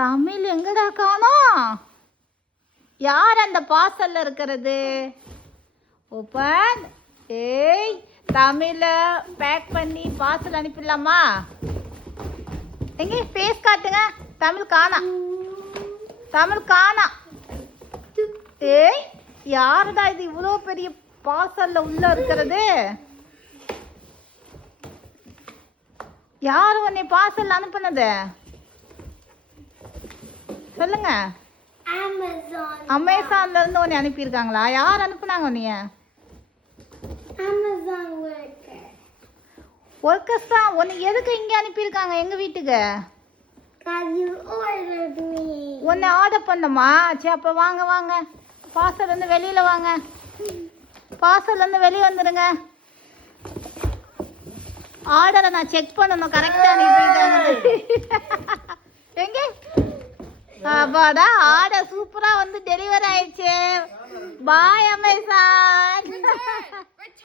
தமிழ் எங்கடா காணோம்? யார் அந்த பார்சல்ல இருக்கிறது? ஓப்பன். ஏய், தமிழ பேக் பண்ணி பார்சல் அனுப்பிடலாமா? எங்க ஃபேஸ் காட்டுங்க. தமிழ் காணா. தமிழ் காணா. ஏய், யாருடா இது இவ்வளோ பெரிய பார்சல்ல உள்ள இருக்கிறது? யாரு உன்னை பார்சல் அனுப்புனது? சொல்லுங்க. அமேசான்ல இருந்து உன்னை அனுப்பியிருக்காங்களா? யார் அனுப்புனாங்க உன்னைய? ஒர்க்கர்ஸ் தான். உன்னை எதுக்கு இங்கே அனுப்பியிருக்காங்க எங்க வீட்டுக்கு? உன்னை ஆர்டர் பண்ணமா? சரி, அப்போ வாங்க வாங்க, பார்சல் இருந்து வெளியில வாங்க. பார்சல் இருந்து வெளியே வந்துடுங்க. ஆர்டரை நான் செக் பண்ணணும், கரெக்டாக அனுப்பியிருக்காங்க. எங்க அப்பாடா, ஆர்டர் சூப்பராக வந்து டெலிவரி ஆயிடுச்சு. பாய் அமேசான்.